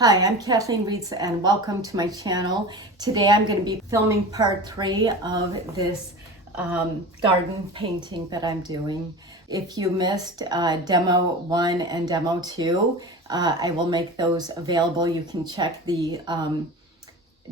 Hi, I'm Kathleen Reitz and welcome to my channel. Today I'm going to be filming part 3 of this garden painting that I'm doing. If you missed demo 1 and demo 2, I will make those available. You can check the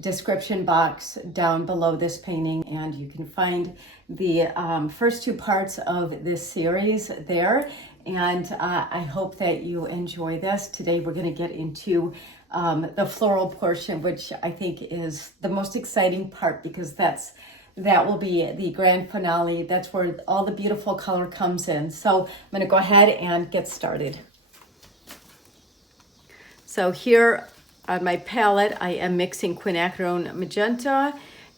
description box down below this painting and you can find the first 2 parts of this series there. And I hope that you enjoy this. Today we're going to get into the floral portion, which I think is the most exciting part because that will be the grand finale. That's where all the beautiful color comes in. So I'm going to go ahead and get started. So here on my palette, I am mixing quinacridone magenta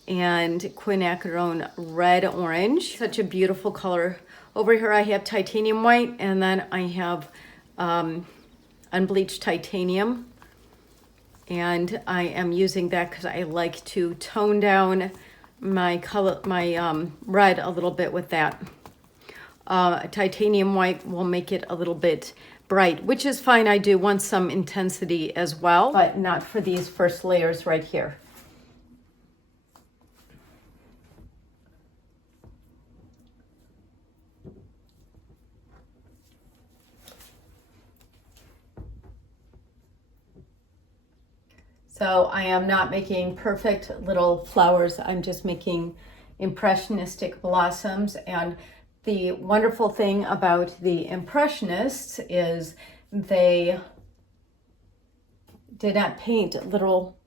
and quinacridone red orange. Such a beautiful color. Over here I have titanium white, and then I have unbleached titanium. And I am using that because I like to tone down my color, my red a little bit with that. Titanium white will make it a little bit bright, which is fine. I do want some intensity as well, but not for these first layers right here. So I am not making perfect little flowers. I'm just making impressionistic blossoms. And the wonderful thing about the Impressionists is they did not paint little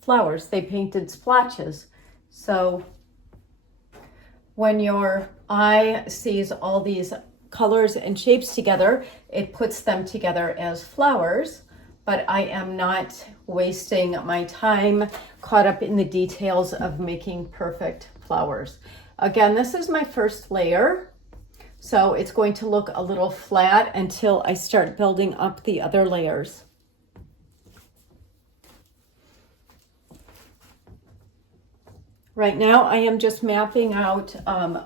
flowers. They painted splotches. So when your eye sees all these colors and shapes together, it puts them together as flowers. But I am not wasting my time caught up in the details of making perfect flowers. Again, this is my first layer, so it's going to look a little flat until I start building up the other layers. Right now, I am just mapping out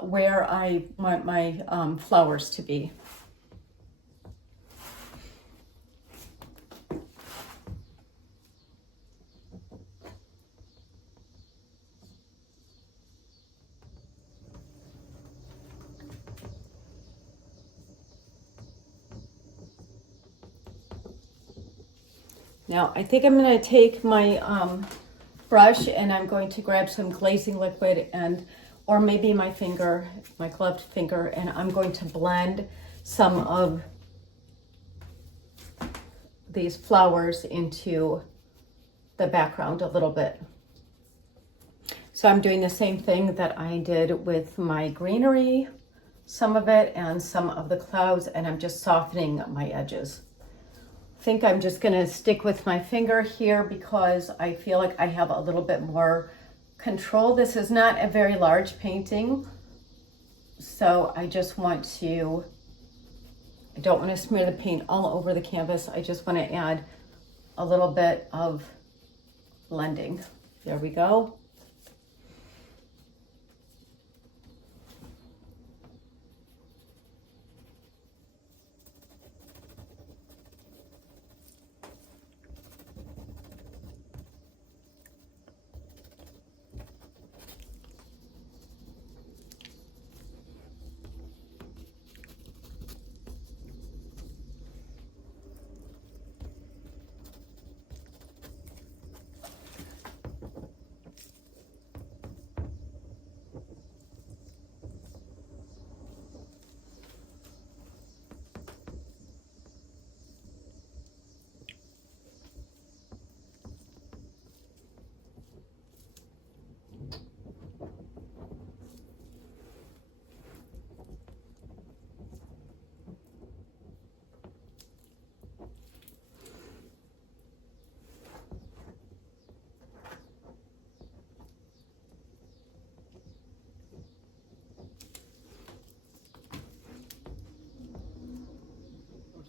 where I want my flowers to be. Now, I think I'm going to take my brush and I'm going to grab some glazing liquid or maybe my finger, my gloved finger, and I'm going to blend some of these flowers into the background a little bit. So I'm doing the same thing that I did with my greenery, some of it, and some of the clouds, and I'm just softening my edges. I think I'm just going to stick with my finger here because I feel like I have a little bit more control. This is not a very large painting, so I just want to, I don't want to smear the paint all over the canvas. I just want to add a little bit of blending. There we go.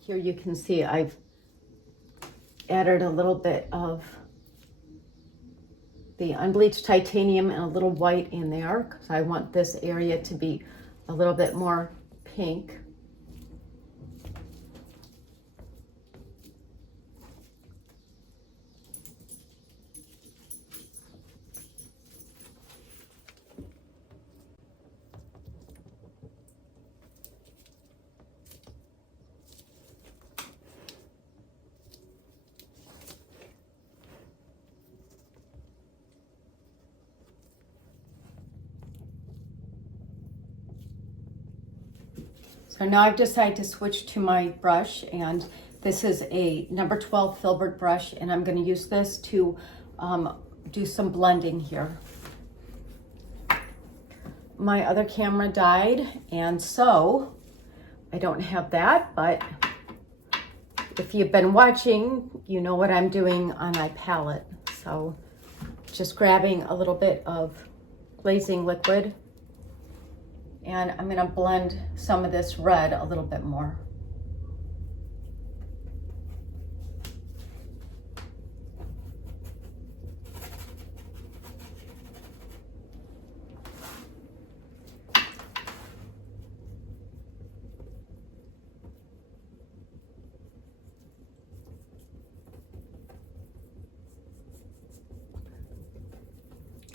Here you can see I've added a little bit of the unbleached titanium and a little white in there because I want this area to be a little bit more pink. So now I've decided to switch to my brush, and this is a number 12 filbert brush, and I'm going to use this to do some blending here. My other camera died, and so I don't have that, but if you've been watching, you know what I'm doing on my palette. So just grabbing a little bit of glazing liquid, and I'm going to blend some of this red a little bit more.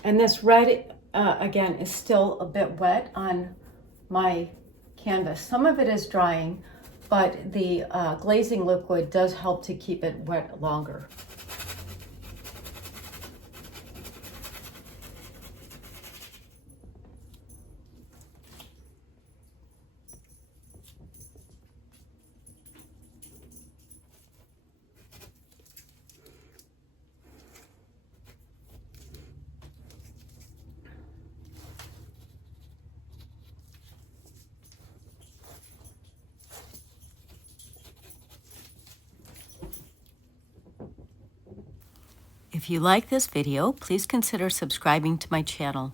And this red, again, is still a bit wet on my canvas. Some of it is drying, but the glazing liquid does help to keep it wet longer. If you like this video, please consider subscribing to my channel.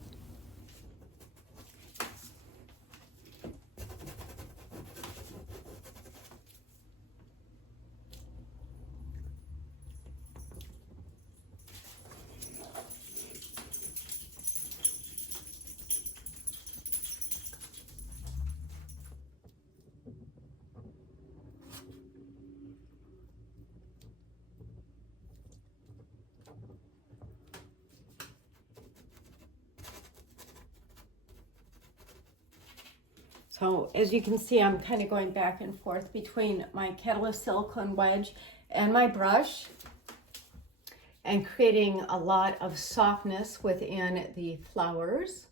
So as you can see, I'm kind of going back and forth between my Catalyst silicone wedge and my brush, and creating a lot of softness within the flowers.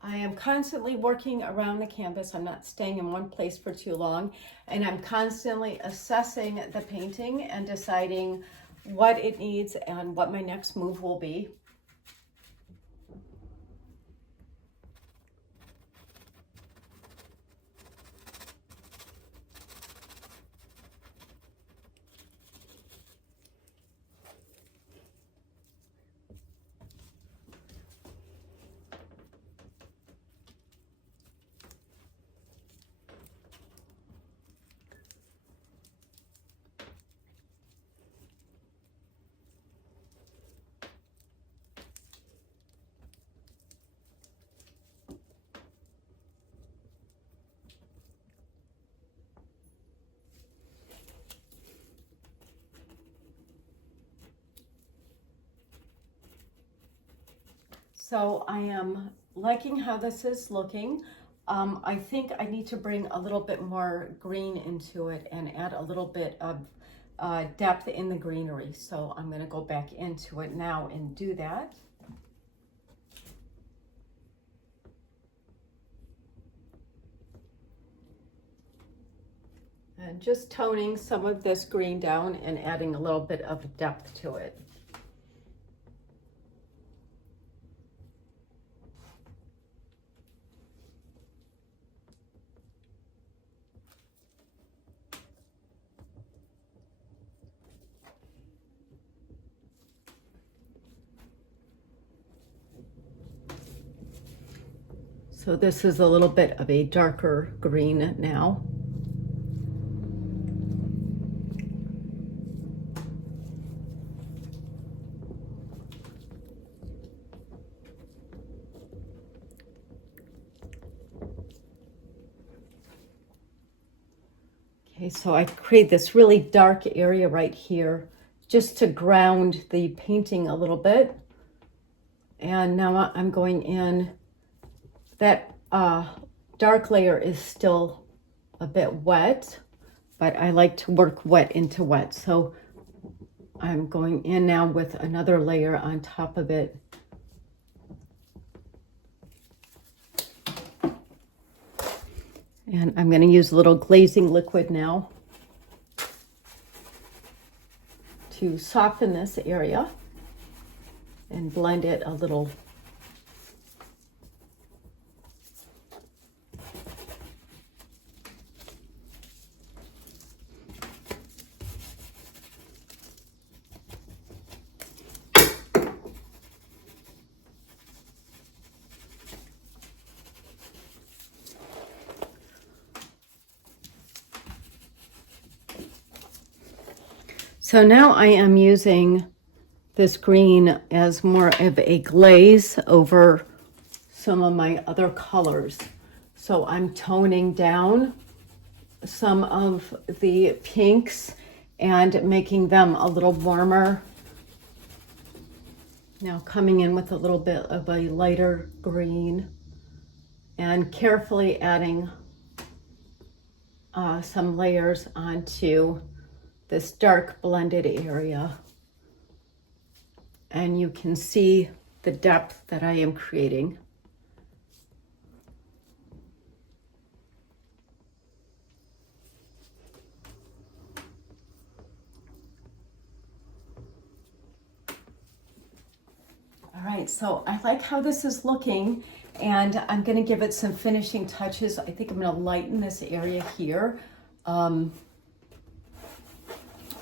I am constantly working around the canvas. I'm not staying in one place for too long, and I'm constantly assessing the painting and deciding what it needs and what my next move will be. So I am liking how this is looking. I think I need to bring a little bit more green into it and add a little bit of depth in the greenery. So I'm going to go back into it now and do that. And just toning some of this green down and adding a little bit of depth to it. So this is a little bit of a darker green now. Okay, so I create this really dark area right here just to ground the painting a little bit. And now I'm going in. That dark layer is still a bit wet, but I like to work wet into wet. So I'm going in now with another layer on top of it. And I'm going to use a little glazing liquid now to soften this area and blend it a little. So now I am using this green as more of a glaze over some of my other colors. So I'm toning down some of the pinks and making them a little warmer. Now coming in with a little bit of a lighter green and carefully adding some layers onto this dark blended area. And you can see the depth that I am creating. All right, so I like how this is looking, and I'm gonna give it some finishing touches. I think I'm gonna lighten this area here.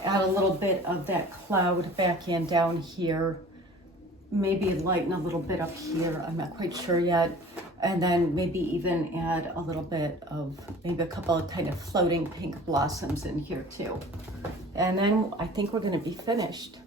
Add a little bit of that cloud back in down here. Maybe lighten a little bit up here. I'm not quite sure yet. And then maybe even add a little bit of, maybe a couple of kind of floating pink blossoms in here too. And then I think we're gonna be finished.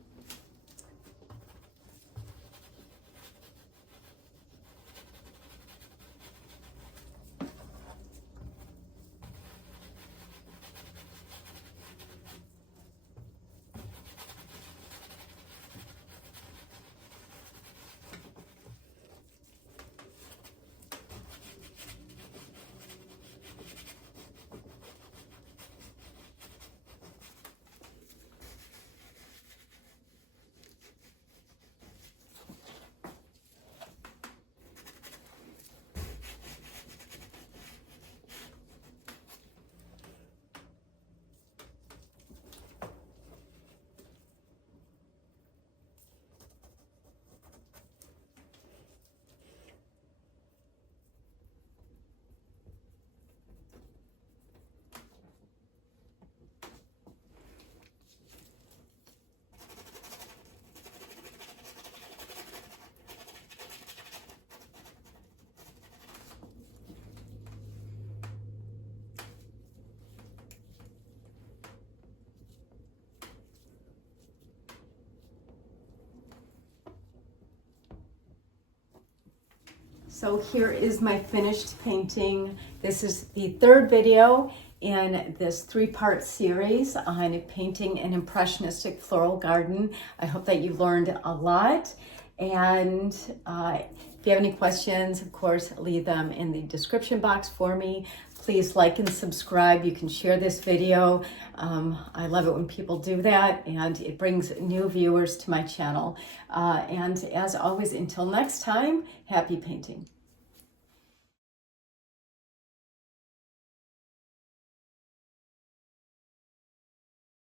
So here is my finished painting. This is the third video in this three-part series on painting an impressionistic floral garden. I hope that you learned a lot. And if you have any questions, of course, leave them in the description box for me. Please like and subscribe. You can share this video. I love it when people do that, and it brings new viewers to my channel. And as always, until next time, happy painting.